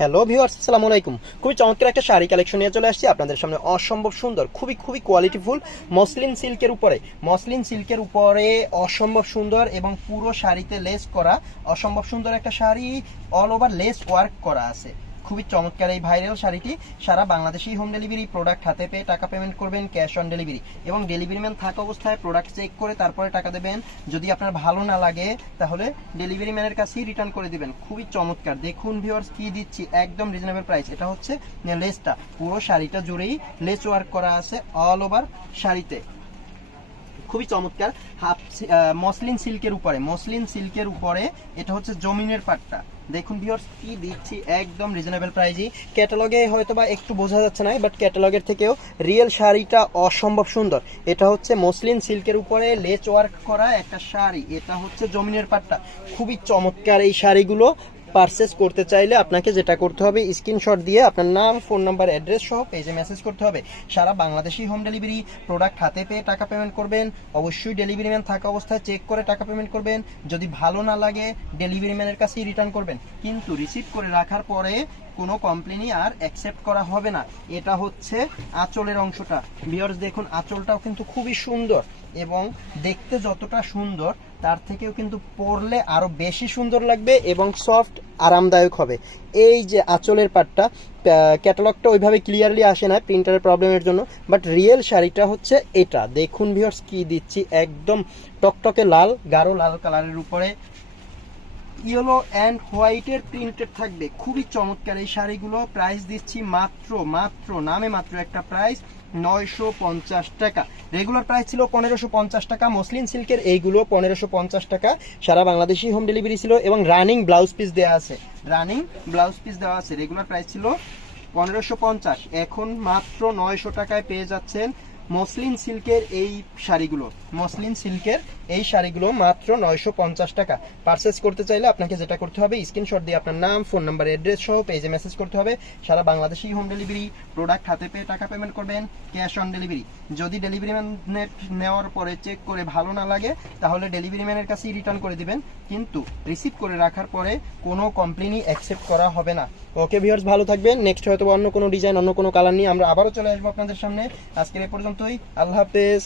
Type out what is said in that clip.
Hello viewers, আসসালামু আলাইকুম। খুবই চমৎকার একটা শাড়ি কালেকশন নিয়ে চলে আসছি আপনাদের সামনে। অসম্ভব সুন্দর, খুবই খুবই কোয়ালিটিফুল মসলিন সিল্কের উপরে অসম্ভব সুন্দর এবং পুরো শাড়িতে লেস করা অসম্ভব সুন্দর একটা sari. All over less work করা আছে। খুবই চমৎকার এই ভাইরাল শাড়িটি সারা বাংলাদেশি হোম ডেলিভারি। প্রোডাক্ট হাতে পেয়ে টাকা পেমেন্ট করবেন ক্যাশ অন ডেলিভারি, এবং ডেলিভারি ম্যান থাকা অবস্থায় প্রোডাক্ট চেক করে তারপরে টাকা দেবেন। যদি আপনার ভালো না লাগে তাহলে ডেলিভারি ম্যানের কাছেই রিটার্ন করে দিবেন। খুবই চমৎকার, দেখুন ভিউয়ার্স কি দিচ্ছি, একদম রিজনেবল প্রাইস। এটা হচ্ছে লেসটা, পুরো শাড়িটা জুড়েই লেস ওয়ার্ক করা আছে অল ওভার শাড়িতে। খুবই চমৎকার মসলিন সিল্কের উপরে এটা হচ্ছে জমিনের পাটটা। দেখুন ভিউয়ার্স কি দিচ্ছি, একদম রিজনেবল প্রাইসই। ক্যাটালগে হয়তো বা একটু বোঝা যাচ্ছে না, বাট ক্যাটালগের থেকেও রিয়েল শাড়িটা অসম্ভব সুন্দর। এটা হচ্ছে মসলিন সিল্কের উপরে লেস ওয়ার্ক করা একটা শাড়ি। এটা হচ্ছে জমিনের পাটটা। খুবই চমৎকার এই শাড়িগুলো পারচেস করতে চাইলে আপনাকে যেটা করতে হবে, স্ক্রিনশট দিয়ে আপনার নাম, ফোন নাম্বার, অ্যাড্রেস সহ পেজে মেসেজ করতে হবে। সারা বাংলাদেশি হোম ডেলিভারি। প্রোডাক্ট হাতে পেয়ে টাকা পেমেন্ট করবেন। অবশ্যই ডেলিভারি ম্যান থাকা অবস্থায় চেক করে টাকা পেমেন্ট করবেন। যদি ভালো না লাগে ডেলিভারি ম্যানের কাছেই রিটার্ন করবেন, কিন্তু রিসিভ করে রাখার পরে কোনো কমপ্লেনই আর অ্যাকসেপ্ট করা হবে না। এটা হচ্ছে আঁচলের অংশটা। ভিউয়ার্স দেখুন, আঁচলটাও কিন্তু খুবই সুন্দর, এবং দেখতে যতটা সুন্দর তার থেকেও কিন্তু পরলে আরো বেশি সুন্দর লাগবে এবং সফট আরামদায়ক হবে। এই যে আঁচলের পাটটা, ক্যাটালগটা ওইভাবে ক্লিয়ারলি আসে না প্রিন্টারের প্রবলেমের জন্য, বাট রিয়েল শাড়িটা হচ্ছে এটা। দেখুন ভিউয়ার্স কি দিচ্ছি, একদম টকটকে লাল, গাঢ় লাল কালারের উপরে ইয়েলো অ্যান্ড হোয়াইটের প্রিন্টেড থাকবে। খুবই চমৎকার এই শাড়িগুলো। প্রাইস দিচ্ছি মাত্র নামে মাত্র একটা প্রাইস 950 টাকা। রেগুলার প্রাইস ছিল 1550 টাকা। মসলিন সিল্কের এইগুলো 1550 টাকা। সারা বাংলাদেশি হোম ডেলিভারি ছিল, এবং রানিং ব্লাউজ পিস দেওয়া আছে। রেগুলার প্রাইস ছিল 1550, এখন মাত্র 900 টাকায় পেয়ে যাচ্ছেন মসলিন সিল্কের এই শাড়িগুলো মাত্র 950 টাকা। পারচেস করতে চাইলে আপনাকে যেটা করতে হবে, স্ক্রিনশট দিয়ে আপনার নাম, ফোন নাম্বার, অ্যাড্রেস সহ পেজে মেসেজ করতে হবে। সারা বাংলাদেশি হোম ডেলিভারি। প্রোডাক্ট হাতে পেয়ে টাকা পেমেন্ট করবেন ক্যাশ অন ডেলিভারি। যদি ডেলিভারি ম্যান নেওয়ার পরে চেক করে ভালো না লাগে তাহলে ডেলিভারি ম্যানের কাছেই রিটার্ন করে দিবেন, কিন্তু রিসিভ করে রাখার পরে কোনো কমপ্লেনই অ্যাকসেপ্ট করা হবে না। ওকে ভিউয়ার্স, ভালো থাকবেন। নেক্সট হয়তো অন্য কোনো ডিজাইন, অন্য কোনো কালার নিয়ে আমরা আবারও চলে আসবো আপনাদের সামনে। আজকের এ পর্যন্তই, আল্লাহ হাফেজ।